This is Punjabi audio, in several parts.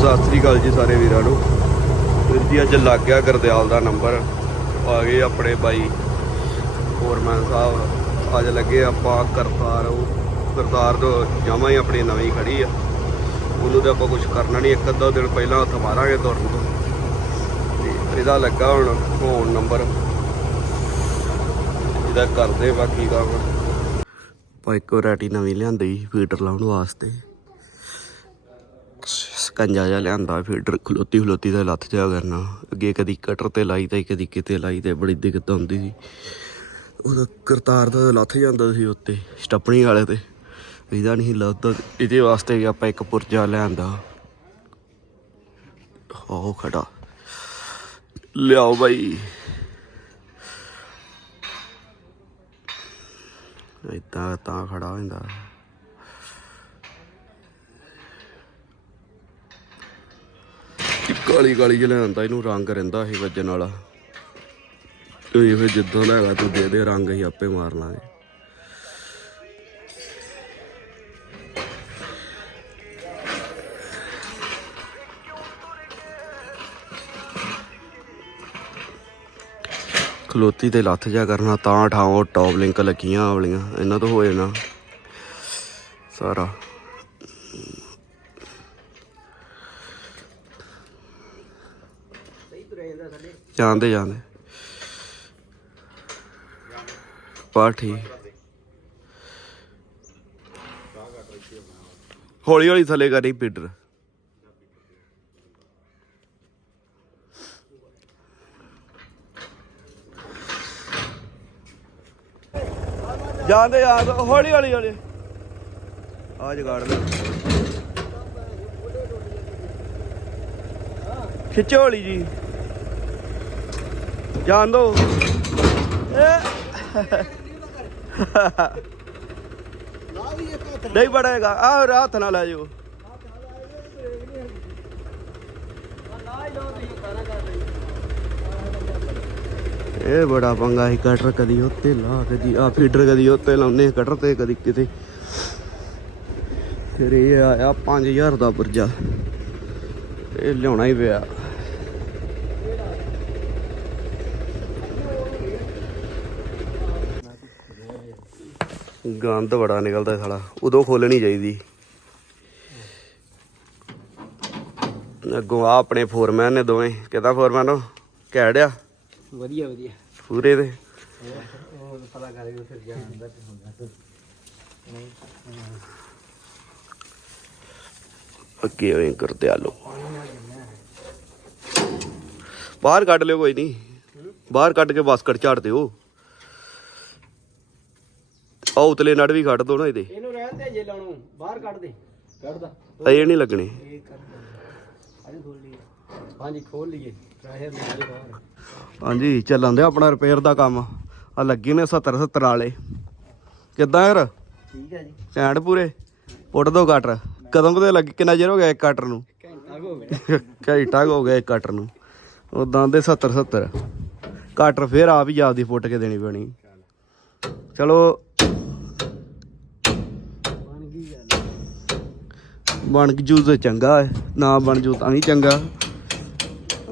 ਸਤਿ ਸ੍ਰੀ ਅਕਾਲ ਜੀ ਸਾਰੇ ਵੀਰਾਂ ਨੂੰ। ਵੀਰ ਜੀ, ਅੱਜ ਲੱਗ ਗਿਆ ਗਰਦਿਆਲ ਦਾ ਨੰਬਰ ਆ ਗਏ ਆਪਣੇ ਬਾਈ ਫੋਰਮੈਨ ਸਾਹਿਬ। ਅੱਜ ਲੱਗੇ ਆਪਾਂ ਕਰਤਾਰ ਕਰਤਾਰ ਤੋਂ ਜਮਾਂ ਹੀ ਆਪਣੀ ਨਵੀਂ ਖੜੀ ਆ। ਉਹਨੂੰ ਤਾਂ ਆਪਾਂ ਕੁਝ ਕਰਨਾ ਨਹੀਂ, ਇੱਕ ਅੱਧਾ ਦਿਨ ਪਹਿਲਾਂ ਹੱਥ ਮਾਰਾਂਗੇ ਤੁਰਨ ਤੋਂ। ਤੇ ਇਹਦਾ ਲੱਗਾ ਹੁਣ ਫੋਨ ਨੰਬਰ ਇਹਦਾ ਕਰਦੇ ਬਾਕੀ ਕੰਮ। ਆਪਾਂ ਇੱਕ ਵੈਰਾਈਟੀ ਨਵੀਂ ਲਿਆਂਦੀ ਫੀਟਰ ਲਾਉਣ ਵਾਸਤੇ। ਸਕੰਜਾ ਜਿਹਾ ਲਿਆਂਦਾ ਫੀਡਰ ਖਲੋਤੀ ਖਲੋਤੀ ਦਾ ਲੱਥ ਜਾ ਕਰਨਾ। ਅੱਗੇ ਕਦੀ ਕਟਰ ਤੇ ਲਾਈ ਤੇ ਕਦੀ ਕਿਤੇ ਲਾਈ ਤੇ ਬੜੀ ਦਿੱਕਤ ਆਉਂਦੀ ਸੀ। ਉਹਦਾ ਕਰਤਾਰ ਦਾ ਲੱਥ ਜਾਂਦਾ ਸੀ ਉੱਤੇ, ਸਟੱਪਣੀ ਵਾਲੇ ਤੇ। ਇਹਦਾ ਨਹੀਂ ਲੱਥਦਾ ਇਹਦੇ ਵਾਸਤੇ ਵੀ ਆਪਾਂ ਇੱਕ ਪੁਰਜਾ ਲਿਆਂਦਾ। ਆਓ ਖੜਾ। ਲਿਆਓ ਬਾਈ। ਇਦਾਂ ਤਾਂ ਖੜਾ ਹੁੰਦਾ। ਕਾਲੀ ਕਾਲੀ ਜਿਹਾ ਲਿਆਂਦਾ, ਇਹਨੂੰ ਰੰਗ ਰਹਿੰਦਾ ਸੀ ਵੱਜਣ ਵਾਲਾ। ਇਹ ਜਿੱਦਾਂ ਦਾ ਹੈਗਾ ਤੂੰ ਦੇ ਦੇ ਰੰਗ ਹੀ ਆਪੇ ਮਾਰ ਲਾਂਗੇ। ਖਲੋਤੀ ਤੇ ਲੱਥ ਜਾ ਕਰਨਾ, ਤਾਂ ਠਾਓ ਟੌਪ ਲਿੰਕ ਲੱਗੀਆਂ ਆਵਲੀਆਂ ਇਹਨਾਂ ਤੋਂ ਹੋ ਜਾਣਾ ਸਾਰਾ। ਜਾਂਦੇ ਜਾਂਦੇ ਪਾ ਠੀਕ। ਹੌਲੀ ਹੌਲੀ ਥੱਲੇ ਕਰੀ ਪੀਡਰ ਜਾਂਦੇ ਜਾਂਦੇ ਹੌਲੀ ਹੌਲੀ ਹੌਲੀ। ਆ ਜਗਾੜ ਲੈ ਖਿੱਚੋ ਹੌਲੀ ਜੀ। ਜਾਣ ਦੋ। ਨਹੀਂ ਬੜੇਗਾ ਆ ਰਾਤ ਨਾਲ ਲੈ ਜਾਓ। ਇਹ ਬੜਾ ਪੰਗਾ ਹੈ ਕਟਰ ਕਦੀ ਉੱਤੇ ਲਾ, ਕਦੀ ਆ ਫੀਡਰ ਕਦੀ ਉੱਤੇ ਲਾਉਨੇ ਕਟਰ ਤੇ ਕਦੀ ਕਿਤੇ। ਫਿਰ ਇਹ ਆਇਆ 5000 ਦਾ ਪੁਰਜਾ। ਇਹ ਲਿਆਉਣਾ ਹੀ ਪਿਆ। ਗੰਦ ਬੜਾ ਨਿਕਲਦਾ ਸਾਲਾ। ਉਦੋਂ ਖੋਲਣੀ ਚਾਹੀਦੀ। ਅੱਗੋਂ ਆ ਆਪਣੇ ਫੋਰਮੈਨ ਨੇ ਦੋਵੇਂ। ਕਿਹਦਾ ਫੋਰਮੈਨ ਉਹ? ਕਹਿੜਿਆ ਵਧੀਆ ਵਧੀਆ। ਪੂਰੇ ਦੇ। ਅੱਗੇ ਹੋਏ ਕਰਦੇ ਆਲੋ ਬਾਹਰ ਕੱਢ ਲਿਓ ਕੋਈ ਨਹੀਂ। ਬਾਹਰ ਕੱਢ ਕੇ ਬਾਸਕਟ ਝਾੜ ਦਿਓ। ਆ ਉਤਲੇ ਨੜ ਵੀ ਕੱਢ ਦੋ ਨਾ ਇਹਦੇ। ਇਹਨੂੰ ਰਹਿਣ ਦੇ ਜੇ ਲਾਉਣੋਂ ਬਾਹਰ ਕੱਢ ਦੇ। ਕੱਢਦਾ। ਇਹ ਨਹੀਂ ਲੱਗਣੇ। ਇਹ ਅਜੇ ਖੋਲ ਲਈਏ। ਹਾਂਜੀ ਖੋਲ ਲਈਏ। ਟਰਾਇਰ ਨਿਕਲੇ ਬਾਹਰ। ਹਾਂਜੀ ਚੱਲਣ ਦੇ ਆਪਣਾ ਰਿਪੇਅਰ ਦਾ ਕੰਮ। ਆ ਲੱਗੇ ਨੇ 70 70 ਵਾਲੇ। ਕਿੱਦਾਂ ਯਾਰ? ਠੀਕ ਹੈ ਜੀ। ਘੈਂਟ ਪੂਰੇ? ਪੁੱਟ ਦੋ ਕਟਰ ਕਦੋਂ ਕਦੇ ਲੱਗ ਕਿੰਨਾ ਚਿਰ ਹੋ ਗਿਆ ਇੱਕ ਕਟਰ ਨੂੰ? ਘੰਟਾ ਹੋ ਗਿਆ। ਘੰਟਾ ਕੁ ਹੋ ਗਿਆ ਇੱਕ ਕਟਰ ਨੂੰ। ਉਦਾਂ ਦੇ 70 70 ਕਟਰ ਫੇਰ ਆਪ ਹੀ ਆਪਦੀ ਫੁੱਟ ਕੇ ਦੇਣੀ ਪੈਣੀ। ਚਲੋ ਬਣ ਗਈ ਗੱਲ ਬਣ ਜੂ ਤੇ ਚੰਗਾ ਹੈ ਨਾ ਬਣ ਜੂ ਤਾਂ ਨਹੀਂ ਚੰਗਾ।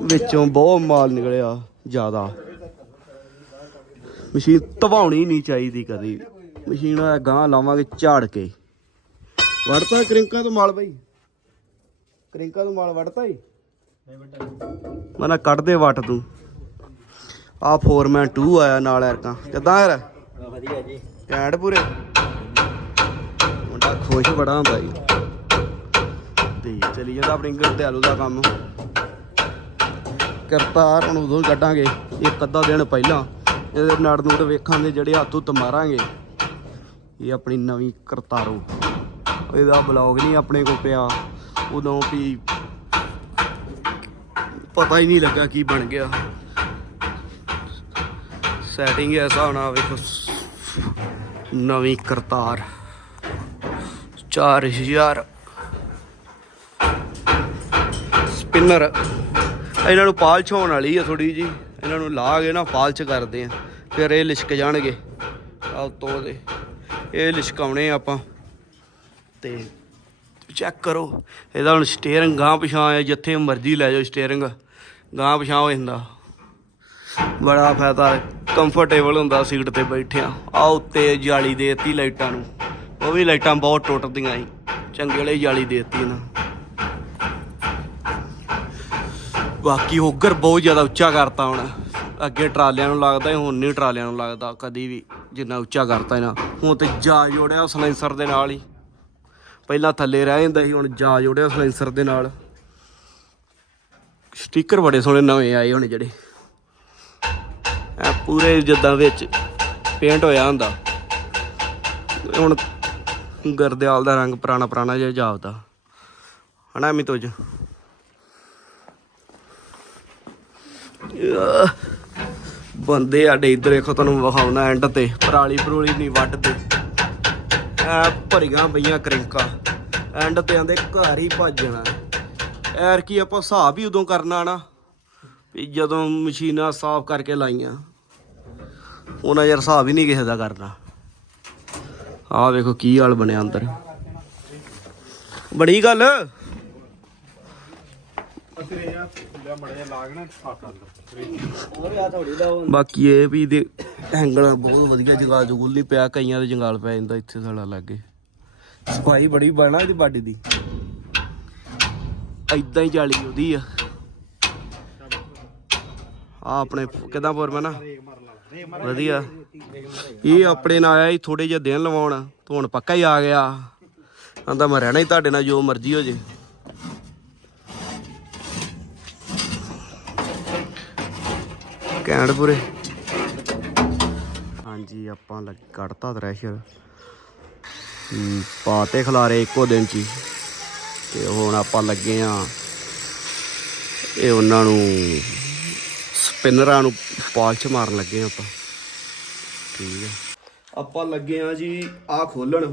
ਵਿੱਚੋਂ ਬਹੁਤ ਮਾਲ ਨਿਕਲਿਆ ਜ਼ਿਆਦਾ। ਮਸ਼ੀਨ ਧਵਾਉਣੀ ਨਹੀਂ ਚਾਹੀਦੀ ਕਦੀ। ਮਸ਼ੀਨ ਆ ਗਾਂ ਲਾਵਾਂਗੇ ਝਾੜ ਕੇ। ਵੜਤਾ ਕ੍ਰਿੰਕਾਂ ਤੋਂ ਮਾਲ ਬਈ। ਕ੍ਰਿੰਕਾਂ ਤੋਂ ਮਾਲ ਵੜਤਾ ਹੀ। ਮਨਾ ਕੱਢ ਦੇ ਵੱਟ ਤੂੰ। ਆ ਫੋਰਮੈਨ 2 ਆਇਆ ਨਾਲ ਐਰਕਾਂ। ਕਿੱਦਾਂ ਯਾਰ? ਵਧੀਆ ਜੀ। ਕੈਂਡ ਪੂਰੇ। ਮੁੰਡਾ ਖੁਸ਼ ਬੜਾ ਹੁੰਦਾ ਜੀ ਤੇ ਚਲੀ ਜਾਂਦਾ ਆਪਣੀ ਗਰ ਦਾ ਕੰਮ। ਕਰਤਾਰ ਹੁਣ ਉਦੋਂ ਕੱਢਾਂਗੇ, ਇੱਕ ਅੱਧਾ ਦਿਨ ਪਹਿਲਾਂ। ਇਹਦੇ ਨੜ ਨੂੜ ਵੇਖਾਂਗੇ, ਜਿਹੜੇ ਹੱਥੋਂ ਉੱਤ ਇਹ ਆਪਣੀ ਨਵੀਂ ਕਰਤਾਰੋ। ਇਹਦਾ ਬਲੌਗ ਨਹੀਂ ਆਪਣੇ ਕੋਲ ਪਿਆ। ਉਦੋਂ ਵੀ ਪਤਾ ਹੀ ਨਹੀਂ ਲੱਗਾ ਕੀ ਬਣ ਗਿਆ। ਸੈਟਿੰਗ ਐਸਾ ਹੋਣਾ ਵੇਖੋ। ਨਵੀਂ ਕਰਤਾਰ। 4000 ਸਪਿਨਰ। ਇਹਨਾਂ ਨੂੰ ਪਾਲਚ ਹੋਣ ਵਾਲੀ ਆ ਥੋੜੀ ਜੀ ਇਹਨਾਂ ਨੂੰ ਲਾ ਕੇ ਨਾ ਪਾਲਚ ਕਰਦੇ ਆ। ਫਿਰ ਇਹ ਲਿਸ਼ਕ ਜਾਣਗੇ। ਆ ਤੋਂ ਦੇ। ਇਹ ਲਿਸ਼ਕਾਉਣੇ ਆਪਾਂ। ਤੇ ਚੈੱਕ ਕਰੋ। ਇਹਦਾ ਹੁਣ ਸਟੀਅਰਿੰਗ ਗਾਂ ਪਿਛਾਂ ਹੈ ਜਿੱਥੇ ਮਰਜ਼ੀ ਲੈ ਜਾਓ ਸਟੀਅਰਿੰਗ। ਗਾਂ ਪਿਛਾਂ ਹੋ ਜਾਂਦਾ। ਬੜਾ ਫਾਇਦਾ। ਕੰਫਰਟੇਬਲ ਹੁੰਦਾ ਸੀਟ ਤੇ ਬੈਠਿਆ। ਆ ਉੱਤੇ ਜਾਲੀ ਦੇਤੀ ਲਾਈਟਾਂ ਨੂੰ। ਉਹ ਵੀ ਲਾਈਟਾਂ ਬਹੁਤ ਟੁੱਟਦੀਆਂ ਸੀ। ਚੰਗੇ ਵਾਲੀ ਜਾਲੀ ਦੇਤੀ ਨਾ ਬਾਕੀ ਹੋਗਰ ਬਹੁਤ ਜ਼ਿਆਦਾ ਉੱਚਾ ਕਰਤਾ ਹੁਣ। ਅੱਗੇ ਟਰਾਲਿਆਂ ਨੂੰ ਲੱਗਦਾ ਹੁਣ ਨਹੀਂ ਟਰਾਲਿਆਂ ਨੂੰ ਲੱਗਦਾ। ਕਦੀ ਵੀ ਜਿੰਨਾ ਉੱਚਾ ਕਰਤਾ ਇਹਨਾਂ ਹੁਣ ਤੇ ਜਾ ਜੋੜਿਆ ਸਲੈਂਸਰ ਦੇ ਨਾਲ ਹੀ। ਪਹਿਲਾਂ ਥੱਲੇ ਰਹਿ ਜਾਂਦਾ ਸੀ, ਹੁਣ ਜਾ ਜੋੜਿਆ ਸਲੈਂਸਰ ਦੇ ਨਾਲ। ਸਟicker ਬੜੇ ਸੋਹਣੇ ਨਵੇਂ ਆਏ ਹੁਣ ਜਿਹੜੇ। ਐ ਪੂਰੇ ਜਿੱਦਾਂ ਵਿੱਚ ਪੇਂਟ ਹੋਇਆ ਹੁੰਦਾ। ਹੁਣ ਗਰਦਿਆਲ ਦਾ ਰੰਗ ਪੁਰਾਣਾ ਪੁਰਾਣਾ ਜਿਹਾ ਜਾਪਦਾ। ਹਨਾ ਅਮਿਤ ਤੁਝ ਬੰਦੇ ਆਡੇ ਇੱਧਰ ਦੇਖੋ ਤੁਹਾਨੂੰ ਵਿਖਾਉਣਾ ਐਂਡ ਤੇ, ਪਰਾਲੀ ਪਰੂਲੀ ਨਹੀਂ ਵੱਢਦੇ। ਐ ਭਰੀਆਂ ਪਈਆਂ ਕਰਿੰਕਾ ਐਂਡ ਤੇ ਆਂਦੇ ਘਰ ਹੀ ਭੱਜ ਜਾਣਾ ਐਰ ਕੀ ਆਪਾਂ ਹਿਸਾਬ ਹੀ ਉਦੋਂ ਕਰਨਾ ਨਾ, ਵੀ ਜਦੋਂ ਮਸ਼ੀਨਾਂ ਸਾਫ਼ ਕਰਕੇ ਲਾਈਆਂ, ਉਹਨਾਂ ਯਾਰ ਹਿਸਾਬ ਹੀ ਨਹੀਂ ਕਿਸੇ ਦਾ ਕਰਨਾ। ਆਹ ਵੇਖੋ ਕੀ ਹਾਲ ਬਣਿਆ ਅੰਦਰ। ਬੜੀ ਗੱਲ? ਬਾਕੀ ਇਹ ਵੀ ਦੇ ਐਂਗਲ ਬਹੁਤ ਵਧੀਆ ਜਗਾਲ ਜਗੂਲ ਨਹੀਂ ਪਿਆ, ਕਈਆਂ ਦੇ ਜੰਗਾਲ ਪੈ ਜਾਂਦਾ ਇੱਥੇ ਸਾਲਾ ਲੱਗੇ। ਸਫ਼ਾਈ ਬੜੀ ਬਣਾ ਇਹਦੀ ਬਾਡੀ ਦੀ। ਐਦਾਂ ਹੀ ਜਾਲੀ ਉਹਦੀ ਆ। ਆ ਆਪਣੇ ਕਿਦਾਂ ਫੋਰਮੈਨ ਆ ਵਧੀਆ। ਇਹ ਆਪਣੇ ਨਾਲ ਆਇਆ ਸੀ ਥੋੜੇ ਜਿਹੇ ਦਿਨ ਲਵਾਉਣ, ਤੇ ਹੁਣ ਪੱਕਾ ਹੀ ਆ ਗਿਆ। ਕਹਿੰਦਾ ਮੈਂ ਰਹਿਣਾ ਹੀ ਤੁਹਾਡੇ ਨਾਲ, ਜੋ ਮਰਜ਼ੀ ਹੋ ਜੇ। ਕੈਂਡ ਪੂਰੇ। ਹਾਂਜੀ, ਆਪਾਂ ਲੱਗ ਕੱਢਤਾ ਥ੍ਰੈਸ਼ਰ ਪਾਤੇ ਖਲਾਰੇ ਇੱਕੋ ਦਿਨ ਚ ਹੀ। ਤੇ ਹੁਣ ਆਪਾਂ ਲੱਗੇ ਆ ਇਹ ਉਹਨਾਂ ਨੂੰ ਸਪਿਨਰਾਂ ਨੂੰ ਪਾਲਚ ਮਾਰਨ ਲੱਗੇ ਆ ਆਪਾਂ। ਠੀਕ ਹੈ। ਆਪਾਂ ਲੱਗੇ ਆ ਜੀ ਆ ਖੋਲਣ।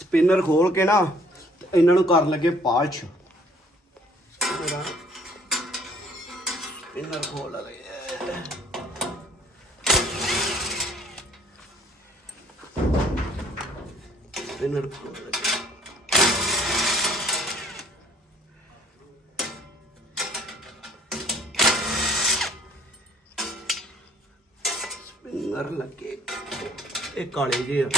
ਸਪਿਨਰ ਖੋਲ ਕੇ ਨਾ, ਇਹਨਾਂ ਨੂੰ ਕਰਨ ਲੱਗੇ ਪਾਲਚ ਸਪਿਨਰ ਖੋਲ ਲਗੇ ਸਪਿਨਰ ਖੋਲ ਲਗੇ ਲੱਗੇ। ਇਹ ਕਾਲੇ ਜਿਹੇ ਆ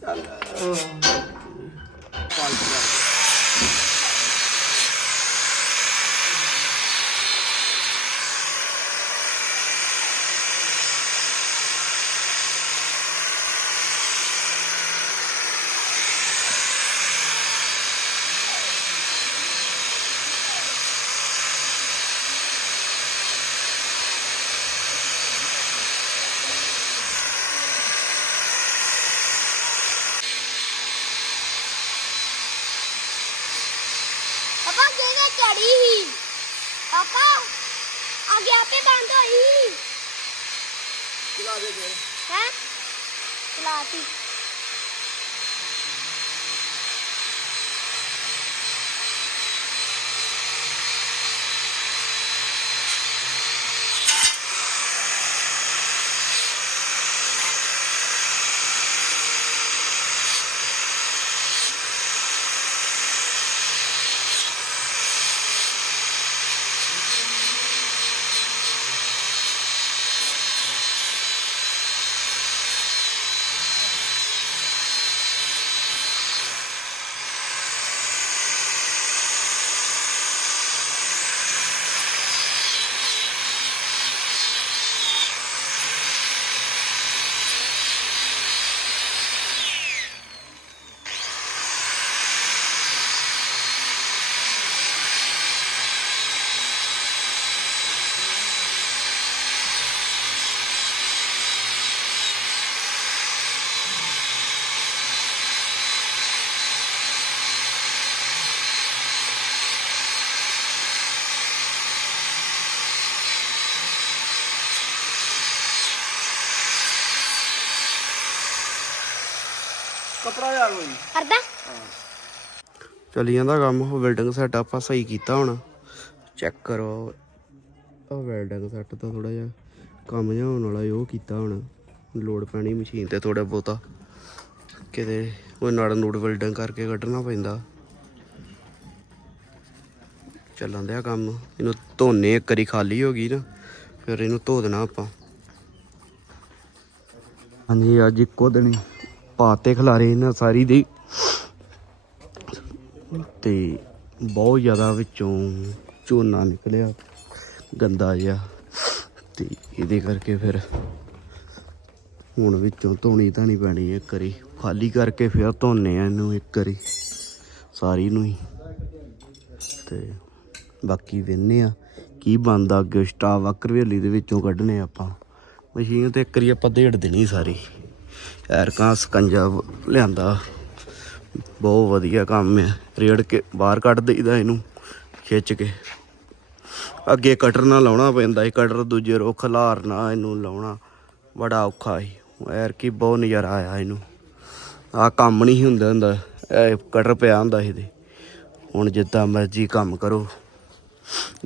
ਚੱਲ ਪਾਲਚ ਕਰ ਚੜੀ ਹੀ ਪਾਪਾ ਅੱਗੇ ਆਪੇ ਬੰਦ ਹੋਈ ਚਲਾ ਦੇ ਹੈ? ਕਪੜਾ ਯਾਰ ਕੋਈ ਕਰਦਾ ਚੱਲੀ ਜਾਂਦਾ ਕੰਮ ਉਹ ਬਿਲਡਿੰਗ ਸੈਟ ਆਪਾਂ ਸਹੀ ਕੀਤਾ ਹੁਣ। ਚੈੱਕ ਕਰੋ। ਆ ਵੈਲਡਿੰਗ ਸੈੱਟ ਦਾ ਥੋੜਾ ਜਿਹਾ ਕੰਮ ਜਿਹਾ ਹੋਣ ਵਾਲਾ ਉਹ ਕੀਤਾ ਹੁਣ। ਲੋਡ ਪੈਣੀ ਮਸ਼ੀਨ ਤੇ ਥੋੜਾ ਬਹੁਤਾ। ਕਿਤੇ ਉਹ ਨੜ ਨੂੜ ਵੈਲਡਿੰਗ ਕਰਕੇ ਕੱਢਣਾ ਪੈਂਦਾ। ਚੱਲਣ ਦਿਆ ਕੰਮ। ਇਹਨੂੰ ਧੋਨੇ ਇੱਕ ਵਾਰੀ ਖਾਲੀ ਹੋ ਗਈ ਨਾ ਫਿਰ ਇਹਨੂੰ ਧੋ ਦੇਣਾ ਆਪਾਂ। ਹਾਂਜੀ ਅੱਜ ਇੱਕੋ ਦਿਨ ਹੀ। ਪਾਤੇ ਖਲਾਰੇ ਇਹਨਾਂ ਸਾਰੀ ਦੀ। ਤੇ ਬਹੁਤ ਜ਼ਿਆਦਾ ਵਿੱਚੋਂ ਝੋਨਾ ਨਿਕਲਿਆ, ਗੰਦਾ ਜਿਹਾ। ਤੇ ਇਹਦੇ ਕਰਕੇ ਫਿਰ ਹੁਣ ਵਿੱਚੋਂ ਧੋਣੀ ਧਾਣੀ ਪੈਣੀ ਇੱਕ ਵਾਰੀ। ਖਾਲੀ ਕਰਕੇ ਫਿਰ ਧੋਨੇ ਆ ਇਹਨੂੰ ਇੱਕ ਵਾਰੀ, ਸਾਰੀ ਨੂੰ ਹੀ। ਤੇ ਬਾਕੀ ਵੇਨੇ ਆ, ਕੀ ਬੰਦਾ ਅੱਗੇ ਸਟਾਫ ਵਕਰਵੇਲੀ ਦੇ ਵਿੱਚੋਂ ਕੱਢਨੇ ਆਪਾਂ। ਮਸ਼ੀਨ ਤੇ ਇੱਕ ਵਾਰੀ ਆਪਾਂ ਢੇੜ ਦੇਣੀ ਸਾਰੀ। ਐਰਕਾਂ ਸਕੰਜਾ ਲਿਆਂਦਾ। ਬਹੁਤ ਵਧੀਆ ਕੰਮ ਹੈ ਰੇੜ ਕੇ ਬਾਹਰ ਕੱਢ ਦੇਈਦਾ ਇਹਨੂੰ ਖਿੱਚ ਕੇ। ਅੱਗੇ ਕਟਰ ਨਾਲ ਲਾਉਣਾ ਪੈਂਦਾ ਸੀ, ਕਟਰ ਦੂਜੇ ਰੁੱਖ ਖਲਾਰਨਾ ਇਹਨੂੰ ਲਾਉਣਾ। ਬੜਾ ਔਖਾ ਸੀ। ਐਰ ਕੀ ਬਹੁਤ ਨਜ਼ਾਰਾ ਆਇਆ ਇਹਨੂੰ। ਆ ਕੰਮ ਨਹੀਂ ਸੀ ਹੁੰਦਾ ਹੁੰਦਾ, ਇਹ ਕਟਰ ਪਿਆ ਹੁੰਦਾ ਸੀ ਇਹਦੇ। ਹੁਣ ਜਿੱਦਾਂ ਮਰਜ਼ੀ ਕੰਮ ਕਰੋ।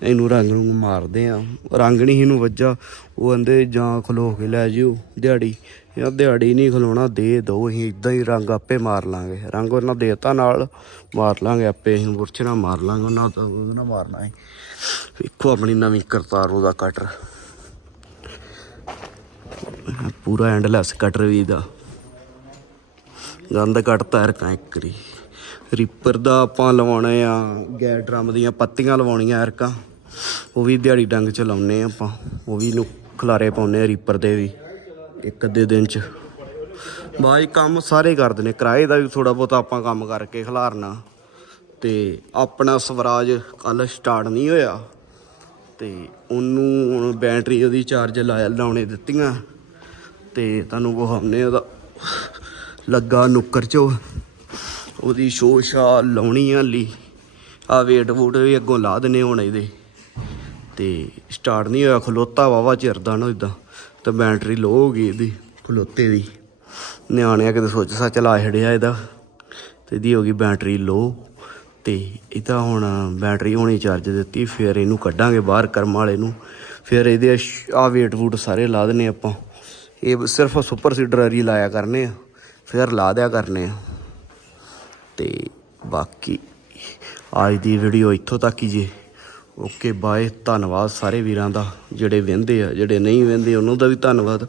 ਇਹਨੂੰ ਰੰਗ ਨੂੰ ਮਾਰਦੇ ਆ। ਰੰਗ ਨਹੀਂ ਇਹਨੂੰ ਵੱਜਾ। ਉਹ ਕਹਿੰਦੇ, ਜਾਂ ਖਲੋ ਕੇ ਲੈ ਜਿਓ ਦਿਹਾੜੀ। ਯਾਰ ਦਿਹਾੜੀ ਨਹੀਂ ਖਲੋਣਾ, ਦੇ ਦੋ, ਅਸੀਂ ਇਦਾਂ ਹੀ ਰੰਗ ਆਪੇ ਮਾਰ ਲਾਂਗੇ। ਰੰਗ ਉਹਨਾਂ ਦੇਤਾ ਨਾਲ, ਮਾਰ ਲਾਂਗੇ ਆਪੇ, ਅਸੀਂ ਬੁਰਛ ਨਾਲ ਮਾਰ ਲਾਂਗੇ, ਉਹਨਾਂ ਤੋਂ ਉਹਦੇ ਨਾਲ ਮਾਰਨਾ ਹੈ ਵੇਖੋ ਆਪਣੀ ਨਵੀਂ ਕਰਤਾਰ ਦਾ ਕਟਰ ਪੂਰਾ ਐਂਡਲੈਸ ਕਟਰ ਵੀ ਦਾ ਗੰਦ ਕੱਟਤਾ ਰਕਾਂ ਇੱਕਰੀ ਰੀਪਰ ਦਾ ਆਪਾਂ ਲਵਾਉਣਾ ਆ ਗੈ ਡਰਮ ਦੀਆਂ ਪੱਤੀਆਂ ਲਵਾਉਣੀਆਂ ਐਰਕਾਂ ਉਹ ਵੀ ਦਿਹਾੜੀ ਡੰਗ ਚ ਲਾਉਨੇ ਆ ਆਪਾਂ। ਉਹ ਵੀ ਨੂੰ ਖਲਾਰੇ ਪਾਉਨੇ ਆ ਰੀਪਰ ਦੇ ਵੀ। ਇੱਕ ਅੱਧੇ ਦਿਨ ਚ। ਬਾਈ ਕੰਮ ਸਾਰੇ ਕਰਦੇ ਨੇ। ਕਿਰਾਏ ਦਾ ਵੀ ਥੋੜਾ ਬਹੁਤ ਆਪਾਂ ਕੰਮ ਕਰਕੇ ਖਿਲਾਰਨਾ। ਤੇ ਆਪਣਾ ਸਵਰਾਜ ਕੱਲ ਸਟਾਰਟ ਨਹੀਂ ਹੋਇਆ। ਤੇ ਉਹਨੂੰ ਹੁਣ ਬੈਟਰੀ ਉਹਦੀ ਚਾਰਜ ਲਾਇਆ ਲਾਉਣੇ ਦਿੱਤੀਆਂ। ਤੇ ਤੁਹਾਨੂੰ ਵਿਖਾਉਂਦੇ ਉਹਦਾ। ਲੱਗਾ ਨੁੱਕਰ ਚੋ। ਉਹਦੀ ਸ਼ੋਸ਼ਾ ਲਾਉਣੀ ਆ ਆ ਵੇਟ ਵੂਟ ਵੀ ਅੱਗੋਂ ਲਾ ਦਨੇ ਹੁਣ ਇਹਦੇ। ਤੇ ਸਟਾਰਟ ਨਹੀਂ ਹੋਇਆ। ਖਲੋਤਾ ਵਾਵਾ ਚਿਰਦਾ ਨਾ ਇਦਾਂ ਤੇ ਬੈਟਰੀ ਲੋ ਹੋ ਗਈ ਇਹਦੀ, ਖਲੋਤੇ ਦੀ। ਨਿਆਣਿਆਂ ਕਿਤੇ ਸੋਚ ਸੱਚ ਲਾ ਛੜਿਆ ਇਹਦਾ। ਤੇ ਇਹਦੀ ਹੋ ਗਈ ਬੈਟਰੀ ਲੋ ਤੇ ਇਹਦਾ ਹੁਣ ਬੈਟਰੀ ਹੋਣੀ ਚਾਰਜ ਦਿੱਤੀ, ਫਿਰ ਇਹਨੂੰ ਕੱਢਾਂਗੇ ਬਾਹਰ ਕਰਮ ਵਾਲੇ ਨੂੰ। ਫਿਰ ਇਹਦੇ ਆ ਵੇਟ ਵੂਟ ਸਾਰੇ ਲਾ ਦਨੇ ਆਪਾਂ। ਇਹ ਸਿਰਫ ਸੁਪਰ ਸੀਡਰ ਹੀ ਲਾਇਆ ਕਰਨੇ ਆ, ਫਿਰ ਲਾ ਦਿਆ ਕਰਨੇ ਆ। ਤੇ ਬਾਕੀ, ਅੱਜ ਦੀ ਵੀਡੀਓ ਇੱਥੋਂ ਤੱਕ ਹੀ ਜੇ। ਓਕੇ, ਬਾਏ, ਧੰਨਵਾਦ ਸਾਰੇ ਵੀਰਾਂ ਦਾ, ਜਿਹੜੇ ਵਹਿੰਦੇ ਆ, ਜਿਹੜੇ ਨਹੀਂ ਵਹਿੰਦੇ, ਉਹਨਾਂ ਦਾ ਵੀ ਧੰਨਵਾਦ।